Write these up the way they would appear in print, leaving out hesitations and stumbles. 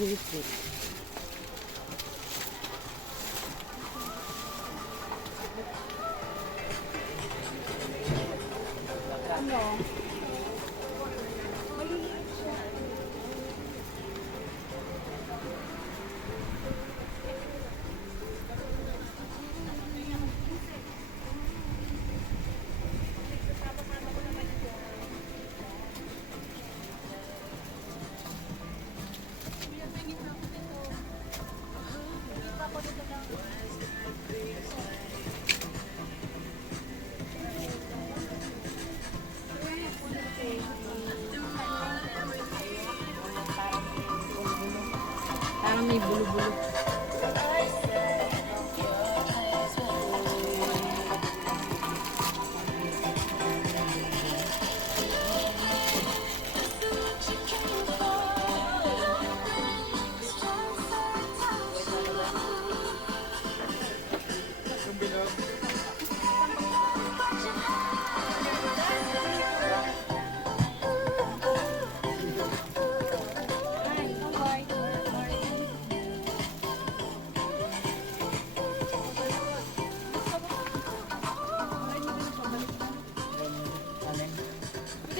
Buisit. Parang may bulo-bulo.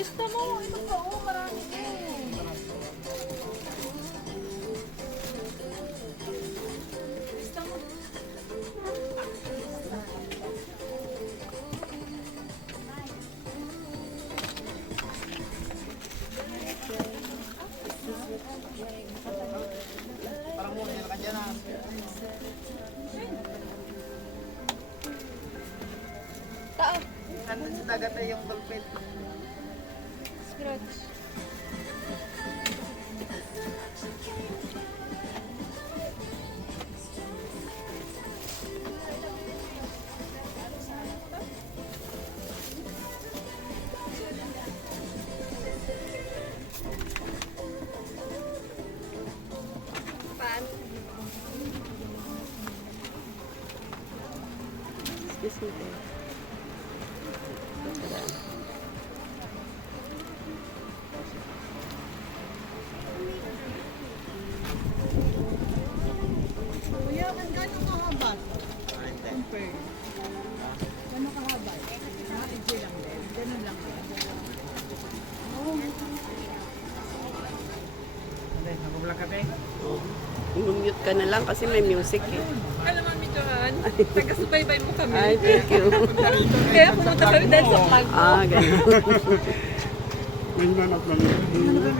Gusto mo, ito pa, oh, marami din. Gusto mo. Parang muna yan ka dyan ah. Taas. Nandun sa dagat ay yung dulpit. Scratch. Excuse me. Kuya, gano'ng kahaba? Compare. Gano'ng kahaba? Ito lang din. Ganun lang din. Hindi, nagubla kami. Mute ka na lang kasi may music eh. Alam mo, Michohan, taga-subaybay mo kami. Ay, thank you. Kaya pumunta kami dahil sa vlog mo. Ah, ganun. Nagmanap lang.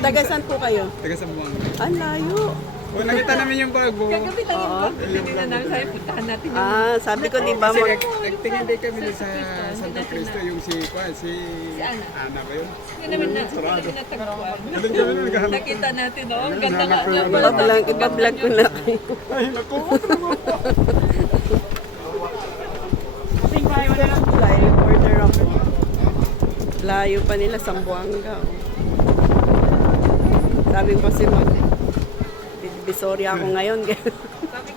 Taga saan po kayo? Taga Sambuang. Ang layo. O, nakita namin yung bago. Kagabi lang yung Oo. vlog. Tinignan namin, sabi, puntahan natin yung... Ah, sabi ko di ba Kasi mag... nagtingin din kami dun sa Santo Cristo, yung si Ana. Ana ba yun? Yun namin natagpuan. Doon kami naghahanap. Nakita natin, no? Ang ganda nga. Iba-vlog ko na kayo. Ay, naku. Layo, order ako. Layo pa nila, Sambuanga. Oh. Sabi ko si Mag, Divisoria ako ngayon. Sabi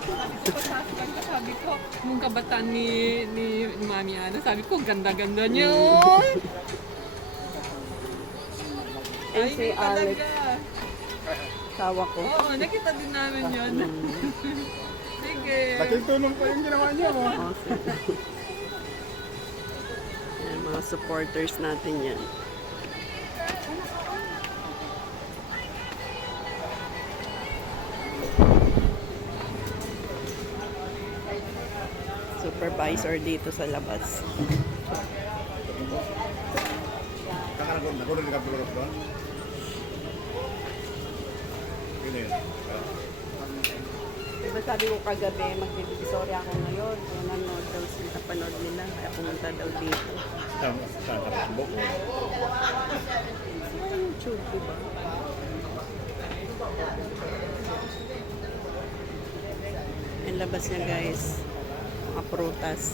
ko, nung kabataan ni Mami Ana, sabi ko, ganda-ganda niyo. And si Alex, talaga. tawa ko. Oo, nakita din namin yun. Sige. Laking tulong pa yung ginawa niyo. Oh, sige. Yan, mga supporters natin yan. Supervisor dito sa labas. Kakaragon na, kunin ka pulurok doon. Yun yun. Diba sabi ko kagabi, magdivisoria ako ngayon. Kung nanonood daw sila, panood nila. Kaya pumunta daw dito. Sa Tarasbok. Sa YouTube, diba? Ang labas niya guys. Mga prutas.